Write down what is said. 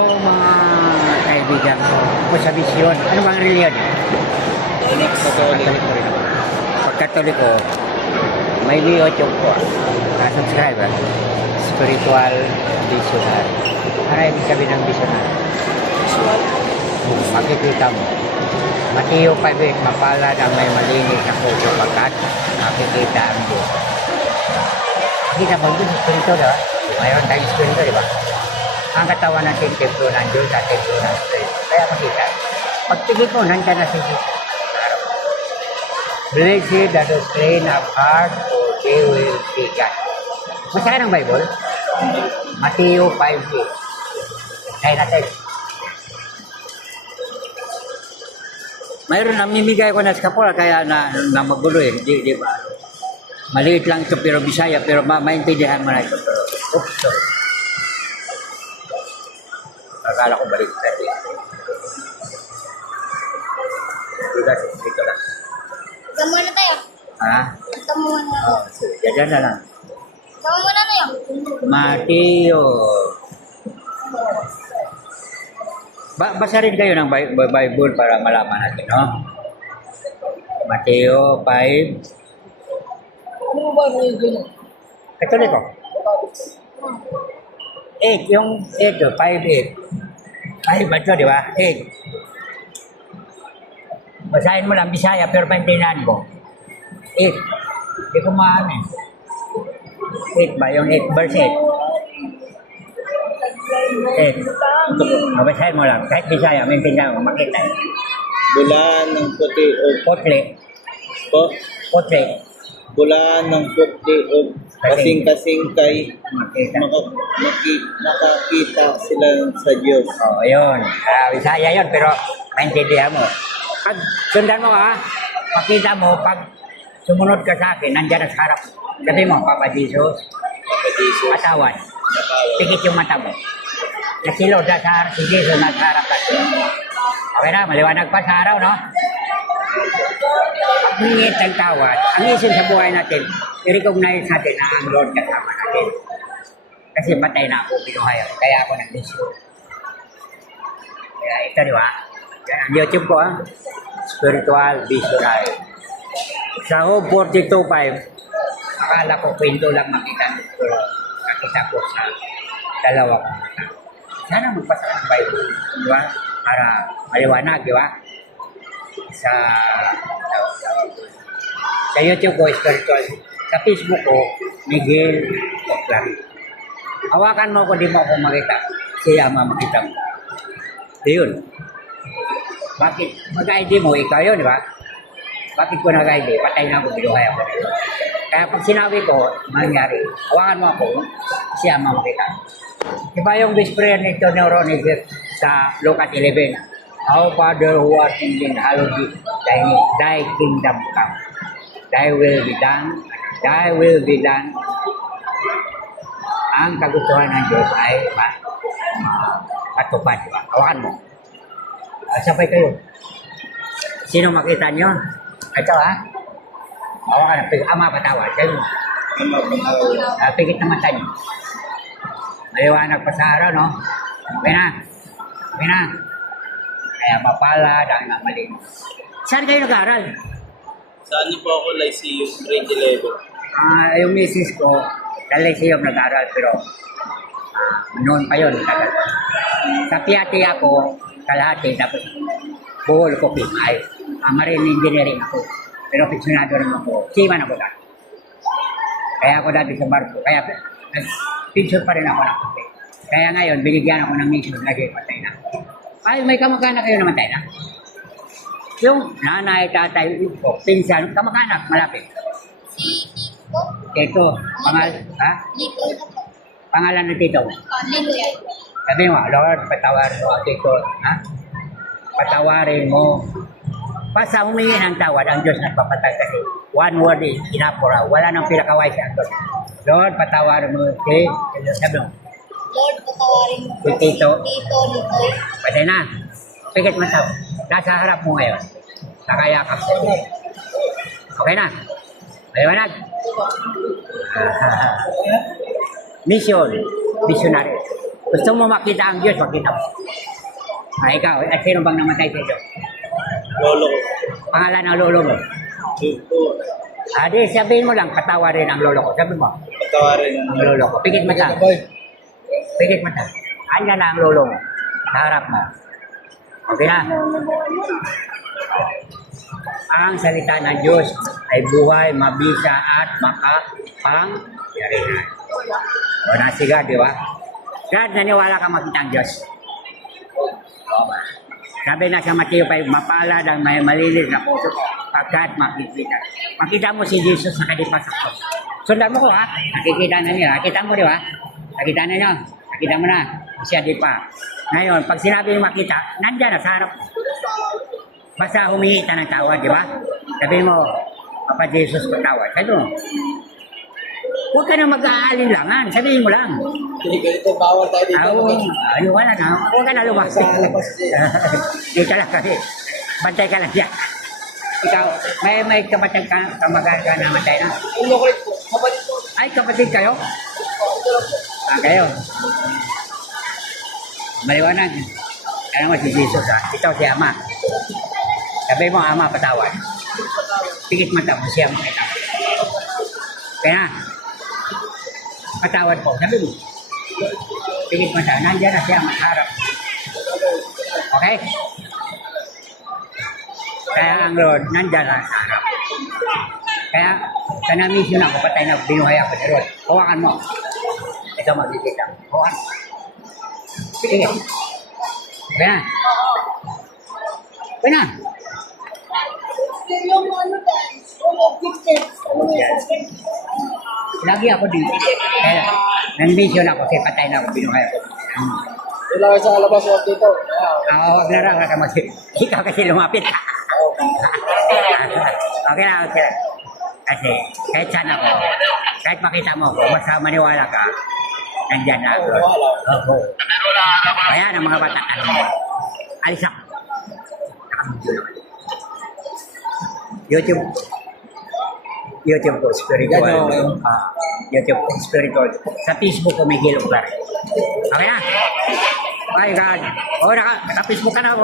mga kaibigan ko sa misyon. Ano bang reliyon? Katoliko rin ako. Pag Katoliko, may YouTube ko. Na-subscribe. Spiritual Visionary. Ano ibig sabihin ng visionary? Visual. Makikita mo. Mateo 5:8, mapalad ang may malinis na puso pagkat makikita ang Diyos. Makita mo yung Espiritu, di ba? Mayroon tayong Espiritu, di ba? Ang katawan natin, templo ng Diyos at templo ng Espiritu. Kaya makita, pagtingin mo, nandyan na si Jesus. Blessed are those clean of heart, for they will see God. Masaya ng Bible? Mateo 5:8. Kaya natin. Mayroon namimigay ko na skapula kaya na magulo eh. Di ba? Maliit lang ito pero Bisaya pero maintindihan mo na ito. Pero, oops, sorry. Akala ko balik tayo. Dito lang. Tama muna tayo. Ha? Tama muna. Diyan na lang. Tama muna tayo. Mateo. Basa rin kayo ng Bible para malaman natin, no? Mateo 5. Ano ba yung gano'n? Katoliko. 8, yung 8, 5, 8. 5 ba ito, di ba? 8. Basahin mo lang Bisaya, pero paintindihan ko. 8. Hindi ko maano eh. 8 ba? Yung 8, verse 8. 8. Basahin mo lang. Kahit Bisaya, maintindihan mo. Makita eh. Bulaan ng puti o Potle. Potle. bulaan ng puti o kasing-kasing kay Makita. nakakita sila sa Diyos. Oo, yun. Bisaya yun, pero maintindihan mo. Pag sundan mo ka, makita mo, pag sumunod ka sa akin, nandiyan na sa harap. Sabi mo, Papa Jesus, katawan. Pikit yung mata mo. Nasilod na sa harap, si Jesus na sa harap ka. Okay na, maliwanag pa sa araw, no? Pag hingit ang tawad, ang isin sa buhay natin, i-recognize natin na ang Lord kasama natin. Kasi patay na ako, binuhay ako. Kaya ako nag-mission. Kaya ito, di ba? Yan ang YouTube ko, ha? Spiritual Visionary. Sa Hope 42.5, akala ko kwento lang makita nito. Pero nakita ko sa dalawa kong mata. Sana magpasa ng Bible, di ba? Para maliwanag, di ba? Sa YouTube ko, spiritual. Sa Facebook ko, Miguel Oclari. Hawakan mo kung di mo ako makita. Siya makita mo. Yun. Bakit? Mag-ID mo, ikaw yun, di ba? Bakit ko nag-ID? Patay na ako, binuhay ako. Kaya pag sinabi ko, mangyari. Hawakan mo ako, siya makita. Diba yung best prayer nito ni Ronnie sa Lucas 11? Our Father who art in heaven, hallowed be thy name. Thy kingdom come. Thy will be done. Thy will be done. Ang kagustuhan ng Diyos ay matupad. Diba? Hawakan mo. Sabay kayo. Sino makita nyo? Ito ha? Hawakan na. Ama patawad. Kayo. Pigit na mata nyo. Maliwanag pa sa araw, no? Okay na. Okay na. Kaya mapalad ang mali. Saan kayo nag-aaral? Saan niyo po ako Lyceum, grade 11? Yung misis ko, sa Lyceum nag-aaral, pero noon pa yun. Sa Piati ako, kalahati, tapos buhol ko PI. Marine engineering ako. Pero aficionado rin ako. Seaman ako dati. Kaya ako dati sa barko. Kaya pension pa rin ako ng kape. Kaya ngayon, binigyan ako ng mission, lagi patay na. Ay, may kamag-anak kayo namatay na. Yung nanay, tatay, ko, pinsan, kamag-anak, malapit. Si Tito. Tito, ha? Lito na po. Pangalan ng tito. Lito yan. Sabi mo, Lord, patawarin mo, tito, ha? Patawarin mo. Basta humingi ng tawad, ang Diyos nagpapatag kasi one word is enough for all. Wala nang pinakaway siya. Lord, patawarin mo, okay? Sabi mo, Lord, patawarin mo Si Tito. Tito, Litoy. pwede na. Pikit mataw. Nasa harap mo ngayon. Nakayakap sa iyo. Okay na. Maliwanag. Mission. Missionary. Gusto mo makita ang Diyos, makita mo. Ikaw, at sino bang namatay sa iyo? Lolo ko. Pangalan ng lolo mo. Yun po. Di, sabihin mo lang, patawarin ang lolo ko. Sabi mo, Patawarin ang lolo ko. Pigit mata. Pigit mata. Andyan na ang lolo mo. Sa harap mo. Okay na? Ang salita ng Diyos ay buhay, mabisa at makapangyarihan. O nasiga, di ba? God, naniwala ka makita ang Diyos. Sabi na sa Mateo 5, mapalad ang may malinis na puso pagkat makikita. Makita mo si Jesus na kalipas sa cross. Sundan mo ko ha. Nakikita na niyo. Nakita mo di ba? Nakita na niyo. Nakita mo na. Siya di pa. Ngayon, pag sinabi yung makita, nandyan na sa harap. Basta humingi ka ng tawad, di ba? Sabi mo, Papa Jesus, patawad. Sabi mo, huwag ka na mag-aalinlangan. Sabihin mo lang. Ganito, bawal tayo Ay, wala na. Huwag ka na lumaki. Dito lang kasi. Bantay ka lang dyan. Ikaw, may kapatid ka, kamag-anak ka namatay na. Ulo ko po. Kapatid po. Ay, kapatid kayo? Kayo. Maliwanag. Kaya mo si Jesus ha. Ito si Ama. Sabi mo, Ama, patawad. Pigit mata mo siya makita. Kaya, patawad po. Sabi mo. Pigit mata. Nandiyan na siya magharap. Okay? Kaya ang Lord, nandiyan na sa harap. Kaya, sa na-mission ako, patay na binuhay ako sa Lord. Hawakan mo. Ito magkikita. Hawakan. Sige. Okay na. Okay na. Yung ano guys, gifted. Lagi ako dito. Kaya, nan-mission ako kasi patay na ako, binuhay ako. Wala kayo sa alabas o dito. Huwag na lang ka ikaw kasi lumapit. Okay na, okay na. Kasi, kahit saan ako, kahit makita mo ako, basta maniwala ka, nandyan na ako. Oo. Kaya ng mga bata, alis ako. YouTube ko, spiritual. YouTube ko, spiritual. Sa Facebook ko, may Hilong Claret. Okay na? My God. O, naka-Facebook ka na.